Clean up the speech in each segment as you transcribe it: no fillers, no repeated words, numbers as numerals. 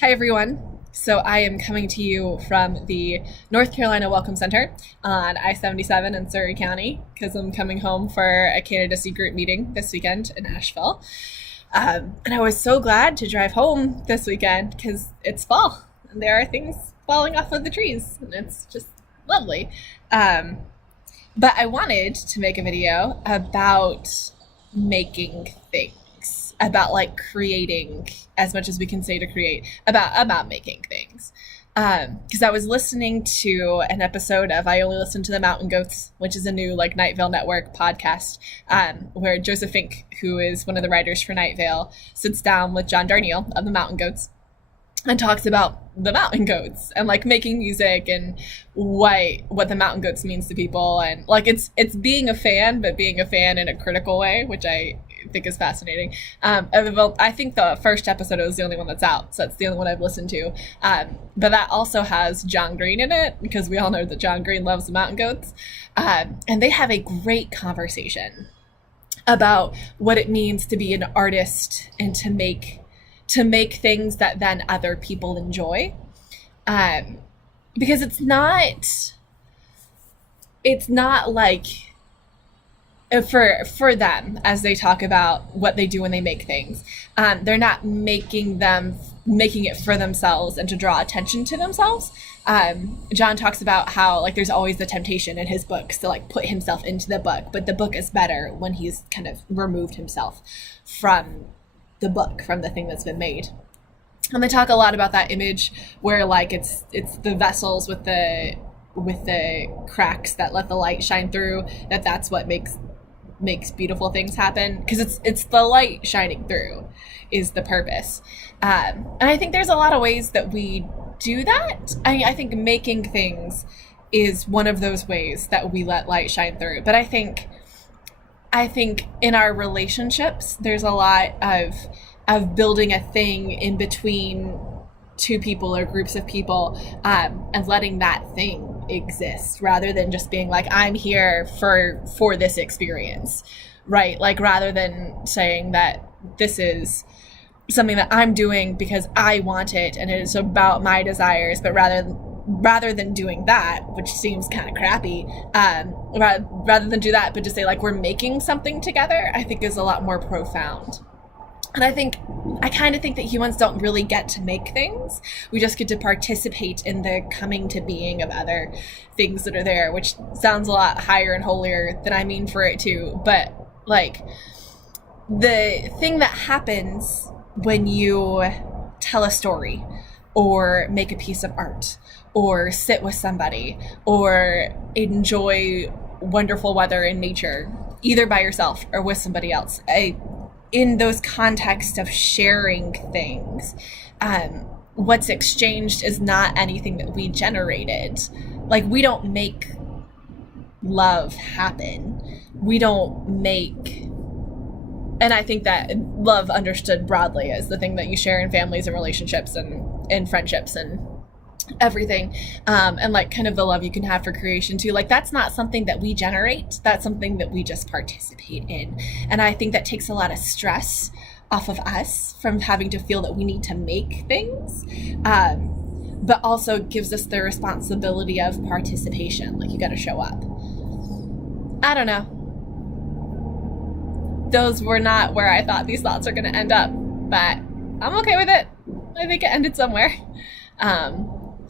Hi, everyone. So I am coming to you from the North Carolina Welcome Center on I-77 in Surrey County because I'm coming home for a candidacy group meeting this weekend in Asheville. And I was so glad to drive home this weekend because it's fall and there are things falling off of the trees and it's just lovely. But I wanted to make a video about making things, about like creating as much as we can say to create, about making things. Because I was listening to an episode of I Only Listen to the Mountain Goats, which is a new like Night Vale Network podcast, where Joseph Fink, who is one of the writers for Night Vale, sits down with John Darnielle of the Mountain Goats and talks about the mountain goats and like making music and what the mountain goats means to people, and like it's being a fan, but being a fan in a critical way, which I think is fascinating. I think the first episode was the only one that's out, so that's the only one I've listened to. But that also has John Green in it because we all know that John Green loves the mountain goats, and they have a great conversation about what it means to be an artist and to make things that then other people enjoy. Because it's not like for them, as they talk about what they do when they make things, they're not making it for themselves and to draw attention to themselves. John talks about how like there's always the temptation in his books to like put himself into the book, but the book is better when he's kind of removed himself from the book, from the thing that's been made. And they talk a lot about that image where like it's the vessels with the cracks that let the light shine through, that's what makes beautiful things happen, because it's the light shining through is the purpose. And I think there's a lot of ways that we do that. I think making things is one of those ways that we let light shine through. But I think in our relationships, there's a lot of building a thing in between two people or groups of people, and letting that thing exist rather than just being like, I'm here for this experience, right? Like rather than saying that this is something that I'm doing because I want it and it is about my desires, but rather than doing that, which seems kind of crappy, rather than do that, but just say like we're making something together, I think is a lot more profound. And I kind of think that humans don't really get to make things. We just get to participate in the coming to being of other things that are there, which sounds a lot higher and holier than I mean for it to. But like the thing that happens when you tell a story or make a piece of art or sit with somebody or enjoy wonderful weather in nature, either by yourself or with somebody else, in those contexts of sharing things, what's exchanged is not anything that we generated. Like we don't make love happen. We don't make, and I think that love understood broadly is the thing that you share in families and relationships and in friendships and everything, and like kind of the love you can have for creation too. Like that's not something that we generate, that's something that we just participate in. And I think that takes a lot of stress off of us from having to feel that we need to make things, but also gives us the responsibility of participation. Like you got to show up. I don't know, those were not where I thought these thoughts are going to end up, but I'm okay with it. I think it ended somewhere.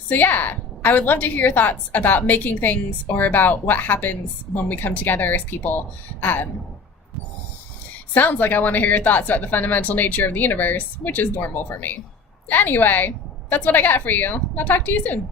So yeah, I would love to hear your thoughts about making things or about what happens when we come together as people. Sounds like I want to hear your thoughts about the fundamental nature of the universe, which is normal for me. Anyway, that's what I got for you. I'll talk to you soon.